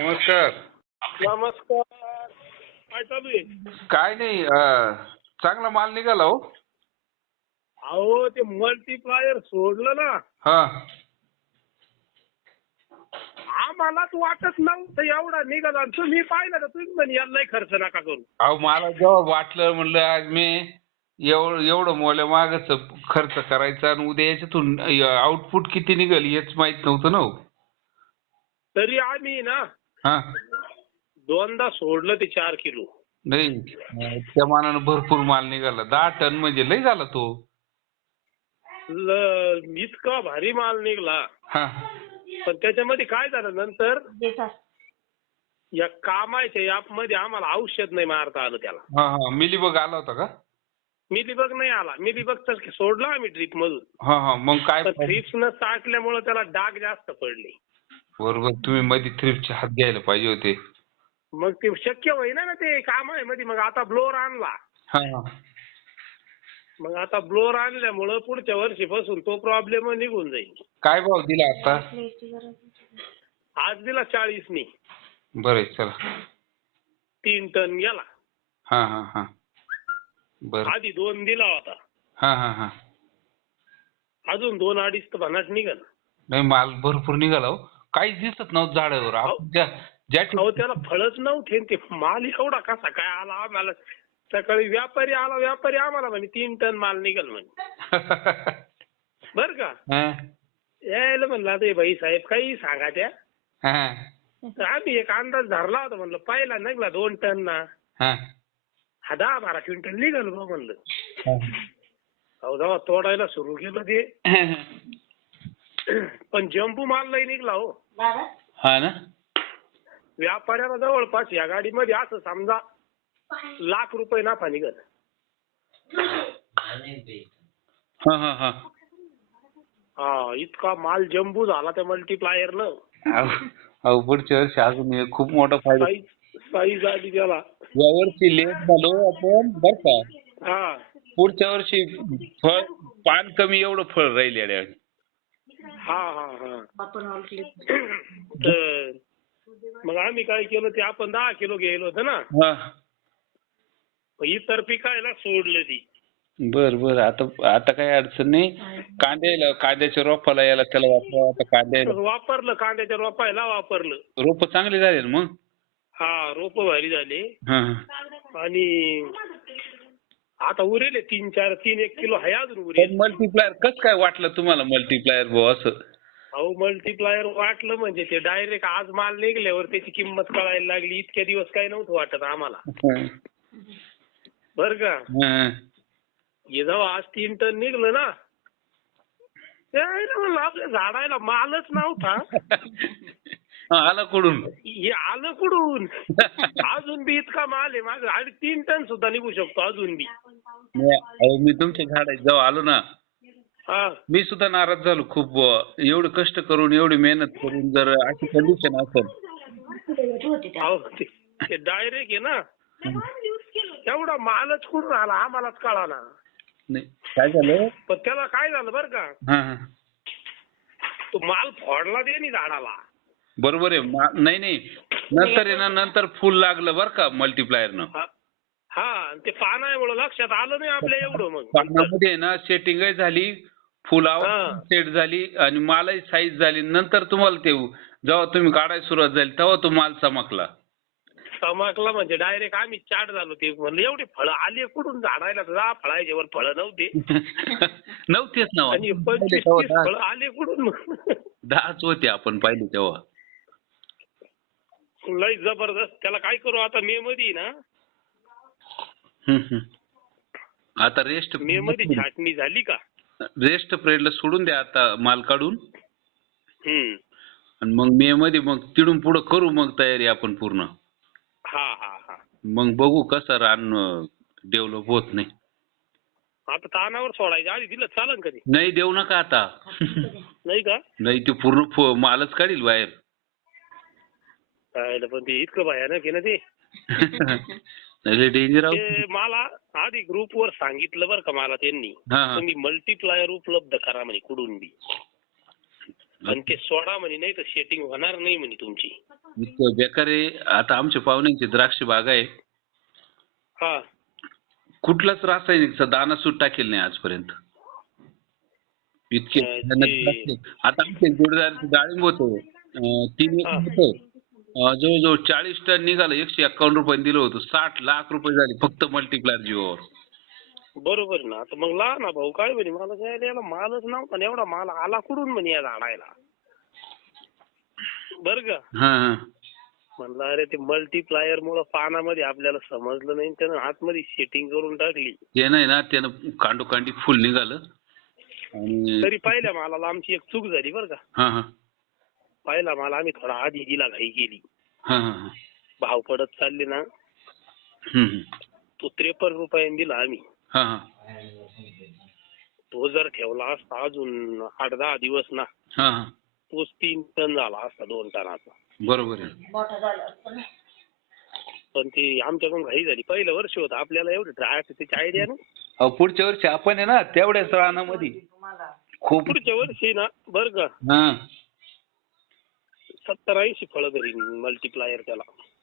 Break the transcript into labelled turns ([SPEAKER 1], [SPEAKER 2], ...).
[SPEAKER 1] नमस्कार.
[SPEAKER 2] नमस्कार. काय चालू आहे?
[SPEAKER 1] काय नाही अं, चांगला माल निघाला हो.
[SPEAKER 2] अहो ते मल्टीप्लायर सोडलं ना.
[SPEAKER 1] हा.
[SPEAKER 2] आम्हालाच वाटत नव्हतं एवढा निघाला आणि तुम्ही पाहिलं तर तुम्ही म्हणे याला खर्च नका करू.
[SPEAKER 1] अहो मला जेव्हा वाटलं म्हणलं आज मी एवढं एवढं मोल्या मागच खर्च करायचा आणि उद्या याच्यातून आउटपुट किती निघेल हेच माहीत नव्हतं ना हो.
[SPEAKER 2] तरी आम्ही ना
[SPEAKER 1] हा.
[SPEAKER 2] दोनदा सोडलं ते चार किलो.
[SPEAKER 1] नाही त्या मानानं भरपूर माल निघाला. दहा टन म्हणजे लय झाला तो.
[SPEAKER 2] ल- इतका भारी माल निघला.
[SPEAKER 1] हा.
[SPEAKER 2] पण त्याच्यामध्ये काय झालं नंतर? या कामाच्या ऍपमध्ये आम्हाला औषध नाही मारता आलं त्याला.
[SPEAKER 1] हा हा. मिलीबग आला होता का?
[SPEAKER 2] मिलीबग नाही आला. मिलीबग तर सोडला आम्ही ट्रिप मधून.
[SPEAKER 1] हा हा. मग काय
[SPEAKER 2] पण थ्रिप्सनं साठल्यामुळे त्याला डाग जास्त पडले.
[SPEAKER 1] बरोबर तुम्ही मध्ये थ्रिपचे हात घ्यायला पाहिजे होते.
[SPEAKER 2] मग ते शक्य होईना ना ते काम आहे मध्ये. मग आता ब्लोअर आणला.
[SPEAKER 1] हा.
[SPEAKER 2] मग आता ब्लोअर आणल्यामुळं पुढच्या वर्षीपासून तो प्रॉब्लेम निघून जाईल.
[SPEAKER 1] काय भाव दिला आता?
[SPEAKER 2] आज दिला चाळीसनी.
[SPEAKER 1] बरं आहे, चला.
[SPEAKER 2] तीन टन गेला.
[SPEAKER 1] हा हा हा. बरं.
[SPEAKER 2] आधी दोन दिला होता.
[SPEAKER 1] हा हा हा.
[SPEAKER 2] अजून दोन अडीच तर भन्नाट निघल.
[SPEAKER 1] नाही माल भरपूर निघाला हो. काहीच दिसत नव्हतं झाडावर. आपण ज्या ज्या
[SPEAKER 2] अहो
[SPEAKER 1] ठिकाणी
[SPEAKER 2] त्याला फळच नव्हते आणि ते माल एवढा कसा काय आला आम्हाला? सकाळी व्यापारी आला व्यापारी आम्हाला म्हणे तीन टन माल निघल म्हणे. बर का?
[SPEAKER 1] हा,
[SPEAKER 2] यायला म्हणलं आता हे भाई साहेब काही सांगा त्या.
[SPEAKER 1] हा,
[SPEAKER 2] तर आम्ही एक अंदाज धरला होता म्हणलं पहिला निघला दोन टन ना.
[SPEAKER 1] हा,
[SPEAKER 2] हा दहा बारा क्विंटल निघाल बा म्हणलं.
[SPEAKER 1] हा.
[SPEAKER 2] अहो जेव्हा तोडायला सुरू केलं ते. पण जंबू माल नाही निघला हो.
[SPEAKER 1] हा ना?
[SPEAKER 2] व्यापाऱ्याला जवळपास या गाडीमध्ये असं समजा लाख रुपये नफा निघत
[SPEAKER 1] हा हा हा.
[SPEAKER 2] हा इतका माल जंबू झाला त्या मल्टीप्लायरनं
[SPEAKER 1] अहो अहो, पुढच्या वर्षी अजून खूप मोठा फायदा.
[SPEAKER 2] साईज साईज आली त्याला.
[SPEAKER 1] या वर्षी लेट झालो आपण बर का?
[SPEAKER 2] हा.
[SPEAKER 1] पुढच्या वर्षी फळ पान कमी एवढं फळ राहील
[SPEAKER 2] हा हा हा. तर मग आम्ही काय केलं ते आपण दहा किलो गेलो होतं ना?
[SPEAKER 1] हा.
[SPEAKER 2] मग इतर पिकायला सोडलं ती.
[SPEAKER 1] बर बर. आता आता काही अडचण नाही. कांद्याला कांद्याच्या रोपाला याला त्याला वापरा आता कांद्याला
[SPEAKER 2] वापरलं कांद्याच्या रोपायला वापरलं.
[SPEAKER 1] रोप चांगले झाले ना मग?
[SPEAKER 2] हा रोप भारी झाले.
[SPEAKER 1] हा हा.
[SPEAKER 2] आणि आता उरेले तीन चार तीन एक किलो आहे अजून उरेल
[SPEAKER 1] मल्टीप्लायर कस काय वाटलं तुम्हाला मल्टीप्लायर भाऊ असं?
[SPEAKER 2] अहो मल्टीप्लायर वाटलं म्हणजे ते डायरेक्ट आज माल निघल्यावर त्याची किंमत कळायला लागली. इतक्या दिवस काय नव्हतं वाटत आम्हाला. बर का?
[SPEAKER 1] हा.
[SPEAKER 2] जेव्हा आज तीन टन निघलं ना आपल्या झाडायला मालच नव्हता.
[SPEAKER 1] आला कुठून
[SPEAKER 2] हे आलं कुठून अजून बी इतका माल आहे. माझं आणि तीन टन सुद्धा निघू शकतो अजून बी.
[SPEAKER 1] अहो, मी तुमच्या झाडात जेव्हा आलो ना.
[SPEAKER 2] हा.
[SPEAKER 1] मी सुद्धा नाराज झालो खूप. बुवा. एवढं कष्ट करून एवढी मेहनत करून जर अशी कंडिशन असेल.
[SPEAKER 2] अहो ते- ते डायरेक्ट आहे ना. एवढा मालच कुठून आला? आम्हालाच कळाला.
[SPEAKER 1] नाही काय झालं?
[SPEAKER 2] पण त्याला काय झालं बरं का?
[SPEAKER 1] हा हा.
[SPEAKER 2] तो माल फोडला दे नि झाडाला.
[SPEAKER 1] बरोबर आहे. मा- नाही नाही. नंतर आहे ना नंतर फुल लागलं बरं का मल्टीप्लायरनं
[SPEAKER 2] हा. हा ते पानामुळे लक्षात आलं नाही आपल्या एवढं मग.
[SPEAKER 1] पानामध्ये आहे ना सेटिंगही झाली फुलावर
[SPEAKER 2] हा.
[SPEAKER 1] सेट झाली आणि मालही साईज झाली. नंतर तुम्हाला ते जेव्हा तुम्ही काढायला सुरुवात झाली तेव्हा तो माल चमकला.
[SPEAKER 2] चमकला म्हणजे डायरेक्ट आम्ही चाट झालो. ते म्हणलं एवढे फळं आली कुठून झाडायला जा फळायचे वर फळं नव्हते.
[SPEAKER 1] नव्हतेच ना हो.
[SPEAKER 2] आणि पंचवीस
[SPEAKER 1] तेव्हा
[SPEAKER 2] तीस
[SPEAKER 1] दहा-
[SPEAKER 2] फळं आले कुठून
[SPEAKER 1] दहाच होते आपण पाहिले तेव्हा.
[SPEAKER 2] लई जबरदस्त. त्याला काय करू आता मे मध्ये ना.
[SPEAKER 1] आता रेस्ट
[SPEAKER 2] मे मध्ये छाटणी झाली का?
[SPEAKER 1] रेस्ट पिरियडला सोडून द्या आता माल काढून.
[SPEAKER 2] हम्म.
[SPEAKER 1] आणि मग मे मध्ये मग तिडून पुढं करू मग तयारी आपण पूर्ण.
[SPEAKER 2] हा हा हा.
[SPEAKER 1] मग बघू कसं रान डेव्हलप होत नाही.
[SPEAKER 2] आता तानावर सोडायचं. आधी दिलं चालन कधी?
[SPEAKER 1] नाही देऊ नका आता.
[SPEAKER 2] नाही का?
[SPEAKER 1] नाही ते पूर्ण मालच काढील बाहेर.
[SPEAKER 2] काय पण ते इतकं भयानक आहे ना ते.
[SPEAKER 1] डेंजर
[SPEAKER 2] ते मला आधी ग्रुप वर सांगितलं बरं का मला त्यांनी. तुम्ही मल्टीप्लायर उपलब्ध करा म्हणे कुठून बी. आणि ते सोडा म्हणे नाही तर सेटिंग होणार नाही म्हणे तुमची.
[SPEAKER 1] बेकार आता आमच्या पाहुण्यांची द्राक्ष बाग आहे.
[SPEAKER 2] हा.
[SPEAKER 1] कुठलाच रासायनिकचा दाना सुट टाकेल नाही आजपर्यंत. इतके. आता आमचे जोडदार डाळिंब होतं. तीन होतं. जवळजवळ चाळीस टन निघालं एकशे एक्कावन्न रुपयाने दिलं होतं. साठ लाख रुपये झाले फक्त मल्टीप्लायर जीवावर.
[SPEAKER 2] बरोबर ना. आता मग लहान ना भाऊ काय म्हणे? मला काय याला मालच नव्हता आणि एवढा माल आला कुठून म्हणे या झाडायला? बर का?
[SPEAKER 1] हा
[SPEAKER 2] म्हणलं अरे ते मल्टीप्लायर मुळे पानामध्ये आपल्याला समजलं नाही त्यानं आतमध्ये सेटिंग करून टाकली.
[SPEAKER 1] ते नाही ना त्यानं कांडोकांडी फुल निघालं. आणि
[SPEAKER 2] तरी पहिल्या मालाला आमची एक चूक झाली बरं का.
[SPEAKER 1] हा हा.
[SPEAKER 2] पहिला माल आम्ही थोडा आधी दिला घाई गेली.
[SPEAKER 1] हा हा हा.
[SPEAKER 2] भाव पडत चालले ना.
[SPEAKER 1] हम्म.
[SPEAKER 2] तो त्रेपन्न रुपयाने दिला आम्ही.
[SPEAKER 1] हा हा.
[SPEAKER 2] तो जर ठेवला असता अजून आठ दहा दिवस ना.
[SPEAKER 1] हा हा.
[SPEAKER 2] तोच तीन टन झाला असता दोन टनाचा.
[SPEAKER 1] बरोबर आहे.
[SPEAKER 2] पण ते आमच्याकडून घाई झाली. पहिलं वर्ष होतं. आपल्याला एवढं ड्राय त्याची आयडिया
[SPEAKER 1] अहो, पुढच्या वर्षी आपण आहे ना तेवढ्याच रानामध्ये. खूप
[SPEAKER 2] पुढच्या वर्षी ना बरं का.
[SPEAKER 1] हा.
[SPEAKER 2] सत्तर ऐंशी फळं घरी मल्टीप्लायर त्याला